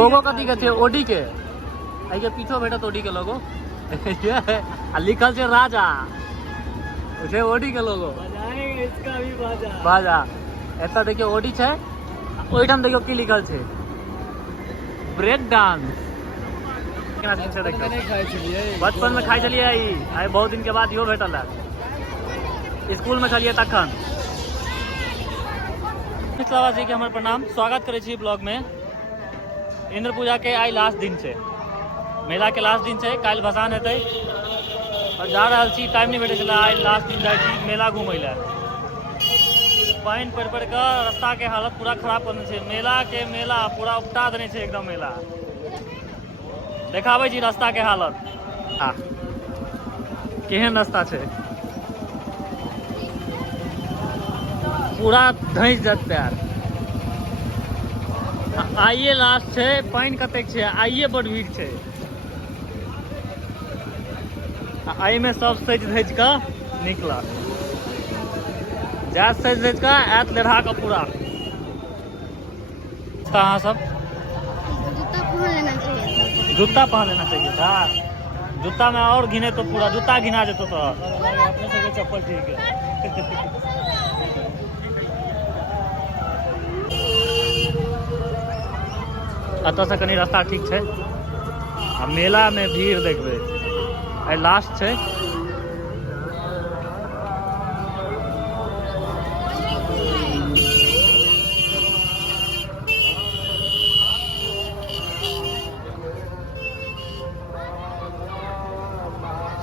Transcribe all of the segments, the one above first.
लोगो कथी के छे ओडी के आई के पीछो भेटत ओडी के लोगो आ लिखल छे राजा छे ओडी के लोगो बजाएंगे इसका भी बाजा बाजा एता देखियो ओडी छे ओइठाम देखियो की लिखल छे ब्रेक डांस बचपन में खाई चलिए आई बहुत दिन के बाद इहो भेटल है स्कूल में खलिए तखन। मिथिलावासी के हमर प्रणाम, स्वागत करे छी ब्लॉग में। इंद्र पूजा के आई लास्ट दिन छे, मेला के लास्ट दिन छे, काल भसान हेतै और जा रहल छी। टाइम नहीं भेटे छला, आई लास्ट दिन जाय छी मेला घूमै ले। पानी पड़ पड़ के रास्ता के हालत पूरा खराब करने छे। मेला पूरा उपटा देने छे एकदम। मेला देखाबै छी रास्ता के हालत केहन रास्ता छे, पूरा धंस जात पैर। आइए लास्ट छे, पानी कतेक छे, आइए बड़ भीड़ छे। आई में सब सज धज के निकला, जा सज धज के आयत लेढ़ा के पूरा। कहाँ सब जूता पहन लेना चाहिए था, जूता में और घिने तो पूरा जूता घिना जेतो। तो अपने सबके चप्पल ठीक है। अत से कनी रास्ता ठीक छे, आ मेला में भीड़ देखबे। आई लास्ट छे,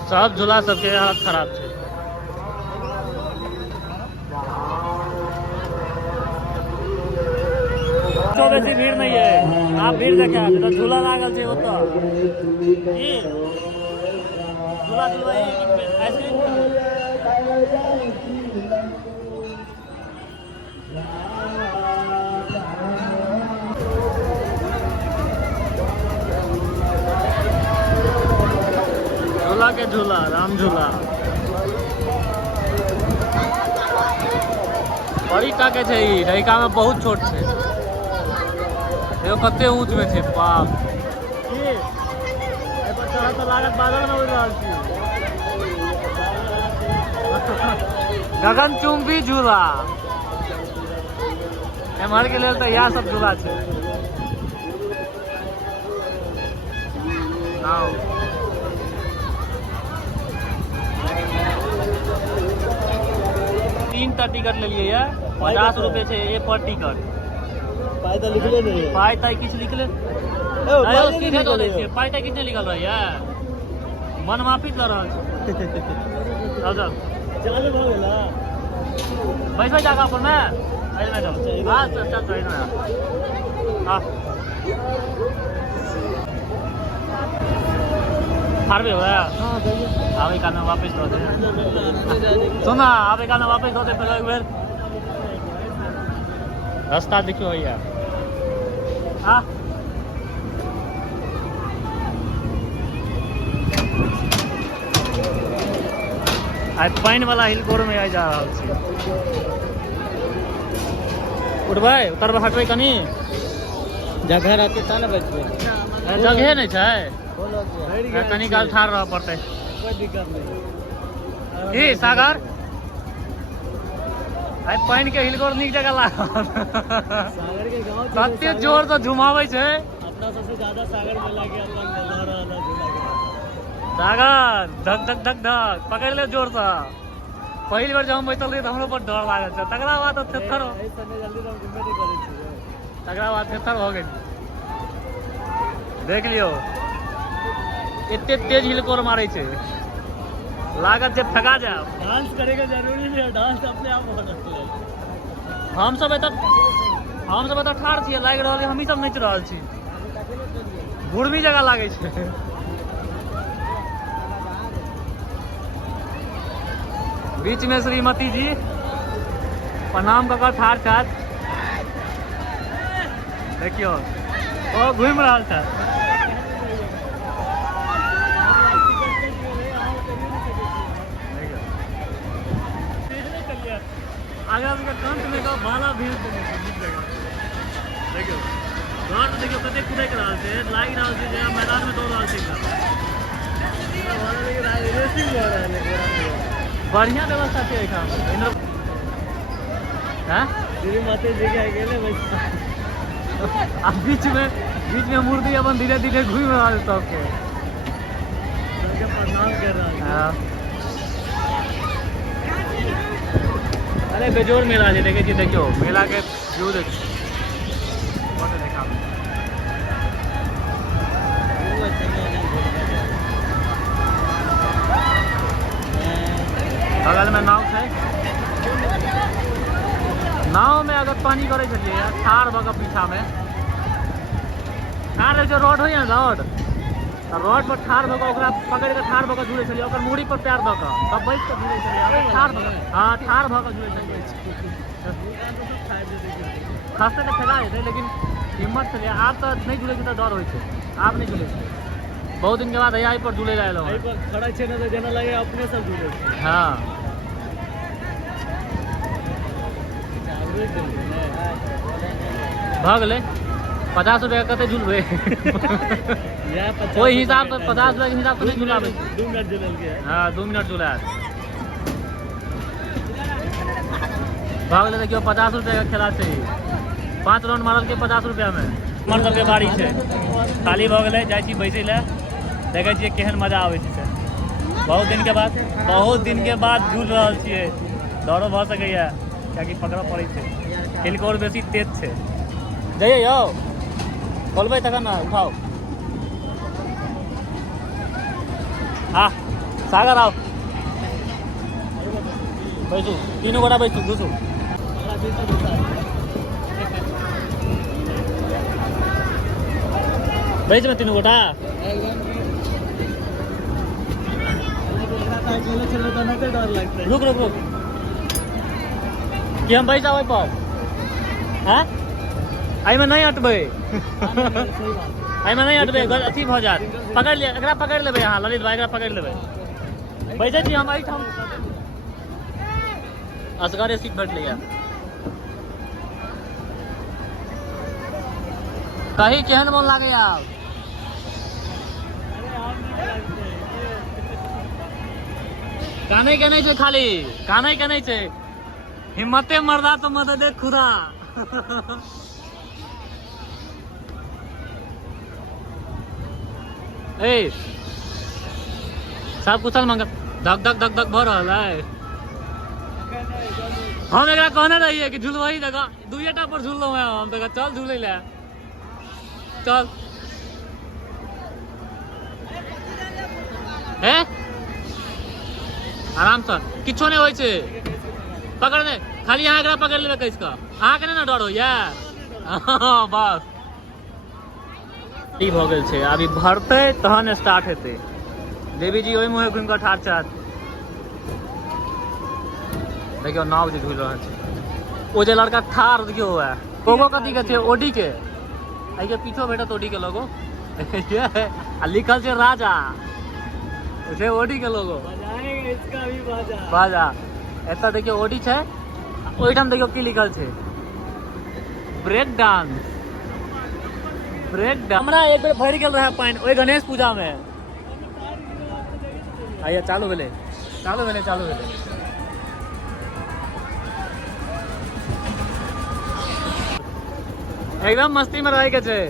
सब झूला सबके हालत खराब छे। तो बेसी भीड़ नहीं है, आप भीड़ देखे तो झूला लागल छे। ओतो झूला आइसक्रीम झूला के झूला राम झूला बड़ी टाके छे। ई लड़का में बहुत छोट छे, देखो कते ऊंच में छे। बाप की एपर चढ़ा तो लागत बादल में उड़ रहल छी। गगनचुंबी झूला एमहर के लेल तो यह सब झूला छे। नाउ 3 टिकट ले लिए, 50 रुपए छे ये पर टिकट। पाई तो लिखले नहीं है, पाई ताई किछ लिखले नहीं, सीधे तो दै छियै। पाई ताई किछ नहीं लिखल रहैया, मन माफी ल रहल छै। चल चालू भ गेला, बैठो जगह पर में आइल में जाओ। हां चल चल ट्रेन में हां फारबे हो गया। हां जाइए, आवे काने वापस दो दे। सुना आवे काने वापस दो दे। पहले एक बार रास्ता देखियो भैया। हाँ आज पानी वाला हिलकोर में आ जा रहा छी। उठबै उतरबै हटबै कनी, जगह रहते त न बैठबे। जगह नहीं छै, कनी काल ठाड़ रह पड़ते। कोई दिक्कत नहीं। की सागर आई पानी के हिलकोर नीक जगह लागल। सागर के गांव कते जोर से झुमावे छै। अपना सबसे ज्यादा सागर में लागे अपन लहर वाला झूला के। सागर धक धक धक धक पकड़ ले जोर से। पहली बार जब हम बैठल रही तो हमरो पर डर लागल छै। तकरा बाद थेथर जल्दी तो घूमे नहीं करे छी। तकरा बाद थेथर हो गेल। देख लियो एते तेज हिलकोर मारे छै, लागत जे थका जाए। डांस करेगा जरूरी नहीं है, डांस अपने आप हो सकता है। हम सब एतऽ ठाड़ छियै, लाग रहल है हम ही सब नाच रहल छी। घुड़मी जगह लागे छै। बीच में श्रीमती जी प्रणाम कऽ ठाड़ छथि। देखियो ओ घूम रहल छथि। आगे कंठ में भाला भीड़ देने जगह देखियो घर देखियो कते कूदे के रहल छै, लागि रहल छै जे मैदान में दौड़ रहल छै एकदम। रेसिंग हो रहा है बढ़िया व्यवस्था छै एठाम। हैं श्री माते जी के अकेले बस आ बीच में मूर्ति अपन धीरे धीरे घूम रहल सबके। सबके प्रणाम कर रहा है। हाँ। अरे बेजोर मेला छै, देखे छी, देखियो मेला के व्यू देखियो। फोटो देखा बगल में नाव है। नाव में अगर पानी करे चलिए ठार भऽ कऽ पीछा में ठार जो रोड होइए रोड, रोड पर ठार भऽ कऽ ओकरा पकड़ के ठार भऽ कऽ झूले चलिए, ओकर मूड़ी पर पैर दऽ कऽ तब बैठ कऽ झूले चलिए। अगर ठार भऽ कऽ, हाँ ठार भऽ कऽ झूले चलिए। खसते तऽ फेरा जेतै, लेकिन हिम्मत चलिए। आब तो नहीं झूले तऽ डर होइ छै, आब नहीं झूले। बहुत दिन के बाद यहाँ पर झूले लायल एहि पर खड़ा छै ना तो जेना लगे अपने सब झूले छै। हाँ भऽ गेलै। 50 रुपया कते झूलबै ओहि हिसाब से 50 रुपया के हिसाब से नहीं झूलाबै। 2 मिनट झूलल के। हाँ 2 मिनट झूलायत। भऽ गेलै। देखियो 50 रुपया के खेला छै। 5 राउंड मारल के 50 रुपया में। हमर सबके बारी छै, खाली भऽ गेलै। जाइ छी बैसै लए, देखै छियै केहन मजा आबै छै। बहुत दिन के बाद झूल रहल छियै। डरो भऽ सकैया कियाकि पकड़ऽ पड़ै छै। हिलकोर बेसी तेज छै। जइए यौ, खोलबै तखन ना, उठाओ। हाँ सागर आओ, बैसू, तीनों गोटा बैसू, घुसू। बैस में तीनों गोटा। अकेले चले तो नहीं डर लगता है। रुक रुक रुक कि हम बैसा ओहि पर। हैं एहिमे नहीं हटबै। एहिमे नहीं हटबै, अथी भऽ जायत। पकड़ लिअ, एकरा पकड़ लेबै अहाँ ललित भाई, एकरा पकड़ लेबै। बैसै छी हम एहिठाम। असगरे सीट बैठ लिया। कही केहन मोन लागैया आब? कानै के नहीं छै, खाली कानै के नहीं छै। हिम्मते मर्दा तो मददे खुदा। ए सब कुशल मंगल। धक धक धक धक भऽ रहल है। हम एकरा कहने रहिए कि झूलवही जगह 2टा पर झूललो है। हम तो चल झूले ले, चल। है आराम से, किछो नहीं होइ छै। पकड़ दे, खाली यहाँ एकरा पकड़ लेबै कैस कऽ। अहाँ के नहीं ना डर होइया? बस ई भऽ गेल छै। अभी भरतै तहन स्टार्ट हेतै। देवी जी ओहि मुहे घुमि कऽ ठाढ़ छथि। देखियो नाव जे झूल रहल छै। ओ जे लड़का ठाढ़ देखियो हुआ है, लोगो कथी के छै? ओडी के। एहि के पीछो भेटत ओडी के लोगो। आ लिखल छै राजा, छै ओडी के लोगो। बजाएंगे इसका भी बाजा। बाजा। एतऽ देखियो ओडी छै, ओहिठाम देखियो की लिखल छै, ब्रेक डांस। Break dance. हमरा एक बेर भरि गेल रहे पानि ओहि गणेश पूजा में। आइया चालू भेलै, चालू भेलै, चालू भेलै। एकदम मस्ती में रहे के छै।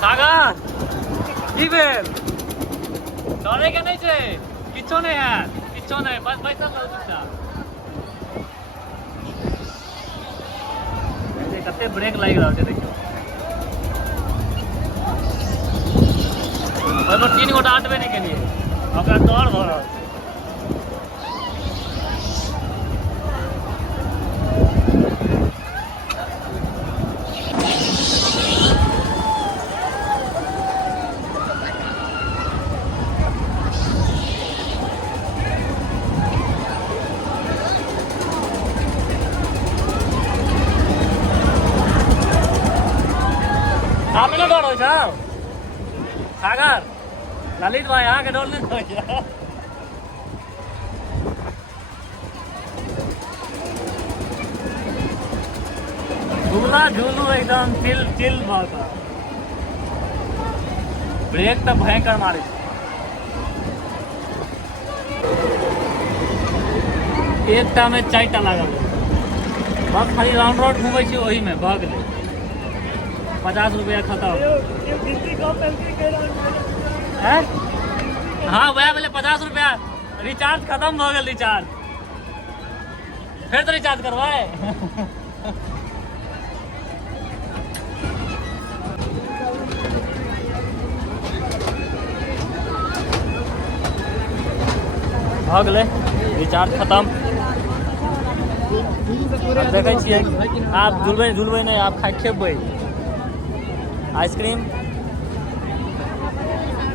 सागर की भेल? डरे के नहीं छै, किछो नहीं है, किछो नहीं, बस बैसल रहू चुपचाप। कते ब्रेक लागि रहल छै देखियो। ओहि पर 3 गोटा हटबे नहीं केलिए, ओकरा डर भऽ रहल छै। आप ना डर हो जाओ सागर, ललित भाई यहाँ के डर नहीं हो जाओ। झूला झूलू एकदम चिल चिल भाषा। ब्रेक तो भयंकर मारे छै। एकटा में 4टा लागल बस खाली राउंड राउंड घूमै छी ओही में भऽ गेलै 50 रुपया खत्म। हैं? हाँ वह बोले 50 रुपया रिचार्ज खत्म हो गया। रिचार्ज फिर तो रिचार्ज करवाए। भऽ गेलै रिचार्ज खत्म। देखै छियै आप झुलबै नहीं, आप खेबै आइसक्रीम।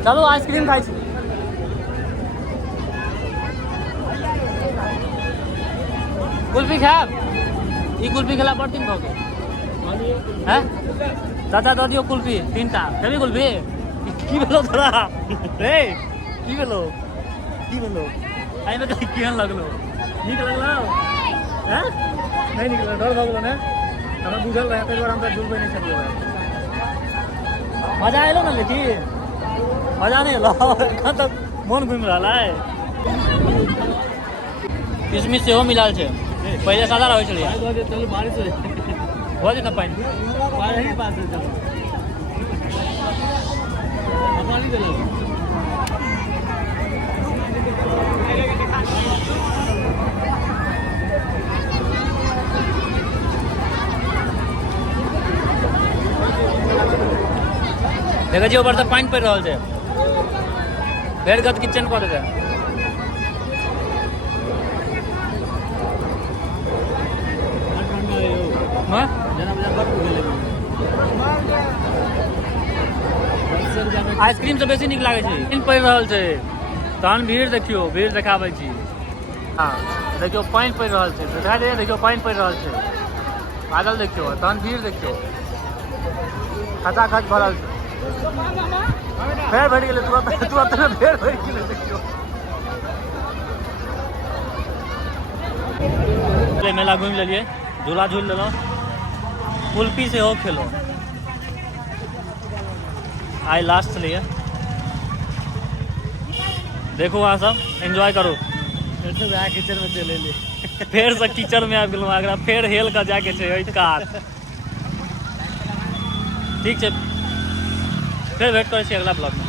चलो आइसक्रीम खाइ छी। कुल्फी खायब? ई कुल्फी खेला बड़ दिन भऽ गेल। हैं चाचा दऽ दियौ कुल्फी 3टा। खेबी कुल्फी? की भेलो तोरा रे? की भेलो? एहिमे कहीं केहन लगलो? नीक लगलो? हैं नहीं नीक लगलो? डर भऽ गेलो ने? हमरा बुझल रहे ताहि दुआरे हम झुलबै नहीं छलियै। मजा एलो ना? लेकिन मजा नहीं एलो। एखन तक मोन घुमि रहल है। किशमिश सेहो मिलाल छै। पहले सादा रहै छलियै। चलो बारिश हो जेतै पानि। पानी पास है चलो पानी दे लो। देखै छियै ऊपर से पानि पड़ि रहल छै। फेर गत किचन कऽ देतै। आइसक्रीम से बेसी नीक लागै छै। पानि पड़ि रहल छै तहन भीड़ देखियो। भीड़ देखाबै छी। हाँ देखियो पानि पड़ि रहल छै। देखा दे देखियो पानि पड़ि रहल छै। बादल देखियो तहन भीड़ देखियो। खचाखच भरल छै। फेर भरि गेलै तुरंत फेर भरि गेलै। देखियो मेला घुमि लेलियै, झूला झूल लेलहुँ, कुल्फी सेहो खेलहुँ। आइ लास्ट छलैए। देखू अहाँ सब एंजॉय करू। फिर से वएह किचन में चले ले। फेर से कीचड़ में आबि गेलहुँ। एकरा फेर हेल कऽ जाके छै ओहि कात। ठीक छै फेर भेट करै छी अगला ब्लॉग में।